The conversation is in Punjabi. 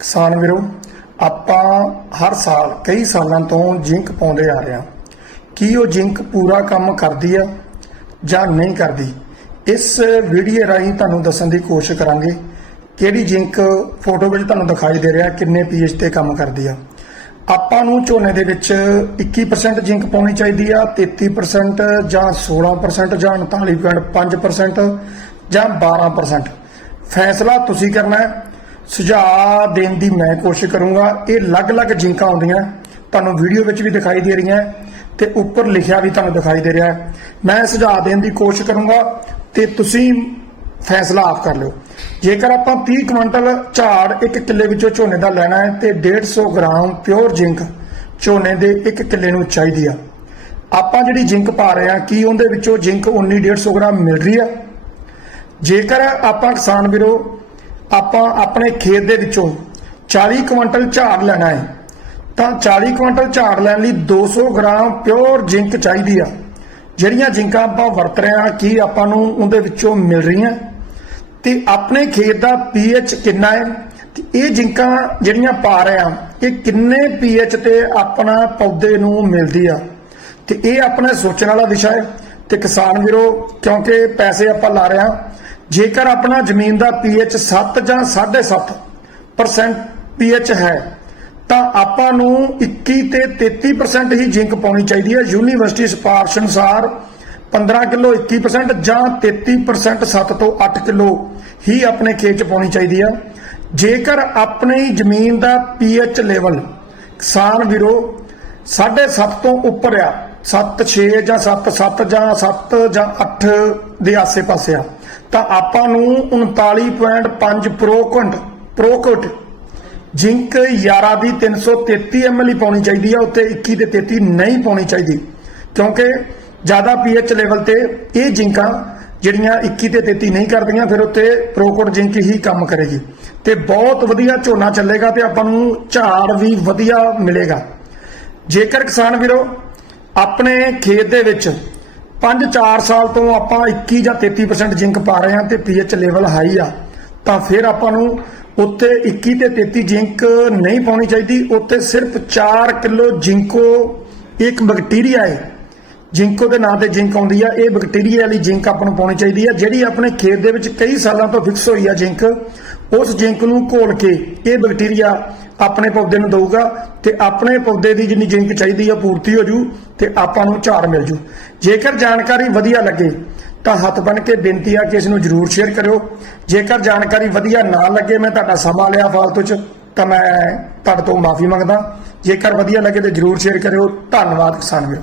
ਕਿਸਾਨ ਵੀਰੋ, ਆਪਾਂ ਹਰ ਸਾਲ ਕਈ ਸਾਲਾਂ ਤੋਂ ਜਿੰਕ ਪਾਉਂਦੇ ਆ ਰਹੇ ਹਾਂ। ਕੀ ਉਹ ਜਿੰਕ ਪੂਰਾ ਕੰਮ ਕਰਦੀ ਆ ਜਾਂ ਨਹੀਂ ਕਰਦੀ? ਇਸ ਵੀਡੀਓ ਰਾਹੀਂ ਤੁਹਾਨੂੰ ਦੱਸਣ ਦੀ ਕੋਸ਼ਿਸ਼ ਕਰਾਂਗੇ ਕਿਹੜੀ ਜਿੰਕ ਫੋਟੋ ਵਿੱਚ ਤੁਹਾਨੂੰ ਦਿਖਾਈ ਦੇ ਰਿਹਾ, ਕਿੰਨੇ ਪੀਐਚ ਤੇ ਕੰਮ ਕਰਦੀ ਆ। ਆਪਾਂ ਨੂੰ ਝੋਨੇ ਦੇ ਵਿੱਚ 21% ਜਿੰਕ ਪਾਉਣੀ ਚਾਹੀਦੀ ਆ 33% ਜਾਂ 16% ਜਾਂ 39.5% ਜਾਂ 12% ਫੈਸਲਾ ਤੁਸੀਂ ਕਰਨਾ ਹੈ। ਸੁਝਾਅ ਦੇਣ ਦੀ ਮੈਂ ਕੋਸ਼ਿਸ਼ ਕਰੂੰਗਾ। ਇਹ ਅਲੱਗ-ਅਲੱਗ ਜਿੰਕਾਂ ਆਉਂਦੀਆਂ ਤੁਹਾਨੂੰ ਵੀਡੀਓ ਵਿੱਚ ਵੀ ਦਿਖਾਈ ਦੇ ਰਹੀਆਂ, ਤੇ ਉੱਪਰ ਲਿਖਿਆ ਵੀ ਤੁਹਾਨੂੰ ਦਿਖਾਈ ਦੇ ਰਿਹਾ। ਹੈ। ਮੈਂ ਸੁਝਾਅ ਦੇਣ ਦੀ ਕੋਸ਼ਿਸ਼ ਕਰੂੰਗਾ, ਤੇ ਤੁਸੀਂ ਫੈਸਲਾ ਆਪ ਕਰ ਲਿਓ। ਜੇਕਰ ਆਪਾਂ 30 ਕੁਇੰਟਲ ਝਾੜ ਇੱਕ ਕਿੱਲੇ ਵਿੱਚੋਂ ਝੋਨੇ ਦਾ ਲੈਣਾ ਹੈ, ਤੇ 150 ਗ੍ਰਾਮ ਪਿਓਰ ਜ਼ਿੰਕ ਝੋਨੇ ਦੇ ਇੱਕ ਕਿੱਲੇ ਨੂੰ ਚਾਹੀਦੀ ਆ। ਆਪਾਂ ਜਿਹੜੀ ਜ਼ਿੰਕ ਪਾ ਰਹੇ ਆ ਕੀ ਉਹਦੇ ਵਿੱਚੋਂ ਜ਼ਿੰਕ 19 150 ਗ੍ਰਾਮ ਮਿਲ ਰਹੀ ਆ? ਜੇਕਰ ਆਪਾਂ ਕਿਸਾਨ ਵੀਰੋ ਆਪਾਂ ਆਪਣੇ ਖੇਤ ਦੇ ਵਿੱਚੋਂ 40 ਕੁਇੰਟਲ ਝਾੜ ਲੈਣਾ ਹੈ, ਤਾਂ 40 ਕੁਇੰਟਲ ਝਾੜ ਲੈਣ ਲਈ 200 ਗ੍ਰਾਮ ਪਿਓਰ ਜ਼ਿੰਕ ਚਾਹੀਦੀ ਆ। ਜਿਹੜੀਆਂ ਜ਼ਿੰਕਾਂ ਆਪਾਂ ਵਰਤ ਰਹੇ ਆ ਕੀ ਆਪਾਂ ਨੂੰ ਉਹਦੇ ਵਿੱਚੋਂ ਮਿਲ ਰਹੀਆਂ? ਤੇ ਆਪਣੇ ਖੇਤ ਦਾ ਪੀਐਚ ਕਿੰਨਾ ਹੈ? ਤੇ ਇਹ ਜ਼ਿੰਕਾਂ ਜਿਹੜੀਆਂ ਪਾ ਰਹੇ ਆ ਇਹ ਕਿੰਨੇ ਪੀਐਚ ਤੇ ਆਪਣਾ ਪੌਦੇ ਨੂੰ ਮਿਲਦੀ ਆ? ਤੇ ਇਹ ਆਪਣਾ ਸੋਚਣ ਵਾਲਾ ਵਿਸ਼ਾ ਹੈ। ਤੇ ਕਿਸਾਨ ਵੀਰੋ, ਕਿਉਂਕਿ ਪੈਸੇ ਆਪਾਂ ਲਾ ਰਹੇ ਆ ਜੇਕਰ ਆਪਣਾ ਜ਼ਮੀਨ ਦਾ ਪੀਐਚ 7 ਜਾਂ 7.5% ਪੀਐਚ ਹੈ, ਤਾਂ ਆਪਾਂ ਨੂੰ 21 ਤੇ 33% ਹੀ ਜ਼ਿੰਕ ਪਾਉਣੀ ਚਾਹੀਦੀ ਹੈ। ਯੂਨੀਵਰਸਿਟੀ ਸਿਫਾਰਸ਼ ਅਨੁਸਾਰ 15 ਕਿਲੋ 21% ਜਾਂ 33% 7 ਤੋਂ 8 ਕਿਲੋ ਹੀ ਆਪਣੇ ਖੇਤ 'ਚ ਪਾਉਣੀ ਚਾਹੀਦੀ ਹੈ। ਜੇਕਰ ਆਪਣੀ ਜ਼ਮੀਨ ਦਾ ਪੀਐਚ ਲੈਵਲ ਕਿਸਾਨ ਵੀਰੋ 7.5 ਤੋਂ ਉੱਪਰ ਆ 7 6 ਜਾਂ 7 7 ਜਾਂ 7 ਜਾਂ 8 ਦੇ ਆਸੇ-ਪਾਸੇ ਆ। ਤਾਂ ਆਪਾਂ ਨੂੰ 39.5 ਪ੍ਰੋਕੰਟ ਪ੍ਰੋਕਟ ਜਿੰਕ 11 ਦੀ 333 ml ਪਾਉਣੀ ਚਾਹੀਦੀ ਆ, ਉੱਤੇ 21 ਤੇ 33 ਨਹੀਂ ਪਾਉਣੀ ਚਾਹੀਦੀ। ਕਿਉਂਕਿ ਜ਼ਿਆਦਾ ਪੀਐਚ ਲੈਵਲ ਤੇ ਇਹ ਜਿੰਕਾਂ ਜਿਹੜੀਆਂ 21 ਤੇ 33 ਨਹੀਂ ਕਰਦੀਆਂ, ਫਿਰ ਉੱਤੇ ਪ੍ਰੋਕੋਟ ਜਿੰਕ ਹੀ ਕੰਮ ਕਰੇਗੀ। ਤੇ ਬਹੁਤ ਵਧੀਆ ਝੋਨਾ ਚੱਲੇਗਾ ਤੇ ਆਪਾਂ ਨੂੰ ਝਾੜ ਵੀ ਵਧੀਆ ਮਿਲੇਗਾ। ਜੇਕਰ ਕਿਸਾਨ ਵੀਰੋ ਆਪਣੇ ਖੇਤ ਦੇ ਵਿੱਚ 5-4 ਸਾਲ ਤੋਂ ਆਪਾਂ 21 ਜਾਂ 33% ਜਿੰਕ ਪਾ ਰਹੇ ਹਾਂ ਤੇ ਪੀਐਚ ਲੈਵਲ ਹਾਈ ਆ, ਤਾਂ ਫਿਰ ਆਪਾਂ ਨੂੰ ਉੱਤੇ 21 ਤੇ 33 ਜਿੰਕ ਨਹੀਂ ਪਾਉਣੀ ਚਾਹੀਦੀ, ਉੱਤੇ ਸਿਰਫ 4 ਕਿਲੋ ਜਿੰਕੋ ਇੱਕ ਬੈਕਟੀਰੀਆ ਹੈ। ਜਿੰਕੋ ਦੇ ਨਾਂ ਤੇ ਜਿੰਕ ਆਉਂਦੀ ਆ, ਇਹ ਬੈਕਟੀਰੀਆ ਵਾਲੀ ਜਿੰਕ ਆਪਾਂ ਨੂੰ ਪਾਉਣੀ ਚਾਹੀਦੀ ਆ, ਜਿਹੜੀ ਆਪਣੇ ਖੇਤ ਦੇ ਵਿੱਚ ਕਈ ਸਾਲਾਂ ਤੋਂ ਫਿਕਸ ਹੋਈ ਆ ਜਿੰਕ ਉਸ ਜਿੰਕ ਨੂੰ ਘੋਲ ਕੇ ਇਹ ਬੈਕਟੀਰੀਆ ਆਪਣੇ ਪੌਦੇ ਨੂੰ ਦਊਗਾ ਤੇ ਆਪਣੇ ਪੌਦੇ ਦੀ ਜਿੰਨੀ ਜਿੰਕ ਚਾਹੀਦੀ ਆ ਪੂਰਤੀ ਹੋ ਜੂ ਤੇ ਆਪਾਂ ਨੂੰ ਝਾੜ ਮਿਲ ਜੂ। ਜੇਕਰ ਜਾਣਕਾਰੀ ਵਧੀਆ ਲੱਗੇ ਤਾਂ ਹੱਥ ਬਨ ਕੇ ਬੇਨਤੀ ਆ ਕਿ ਇਸ ਨੂੰ ਜਰੂਰ ਸ਼ੇਅਰ ਕਰਿਓ। ਜੇਕਰ ਜਾਣਕਾਰੀ ਵਧੀਆ ਨਾ ਲੱਗੇ, ਮੈਂ ਤੁਹਾਡਾ ਸਮਾਂ ਲਿਆ ਫਾਲਤੂ ਚ, ਤਾਂ ਮੈਂ ਤੁਹਾਡੇ ਤੋਂ ਮਾਫੀ ਮੰਗਦਾ। ਜੇਕਰ ਵਧੀਆ ਲੱਗੇ ਤਾਂ ਜਰੂਰ ਸ਼ੇਅਰ ਕਰਿਓ। ਧੰਨਵਾਦ ਕਿਸਾਨ ਵੀਰੋ।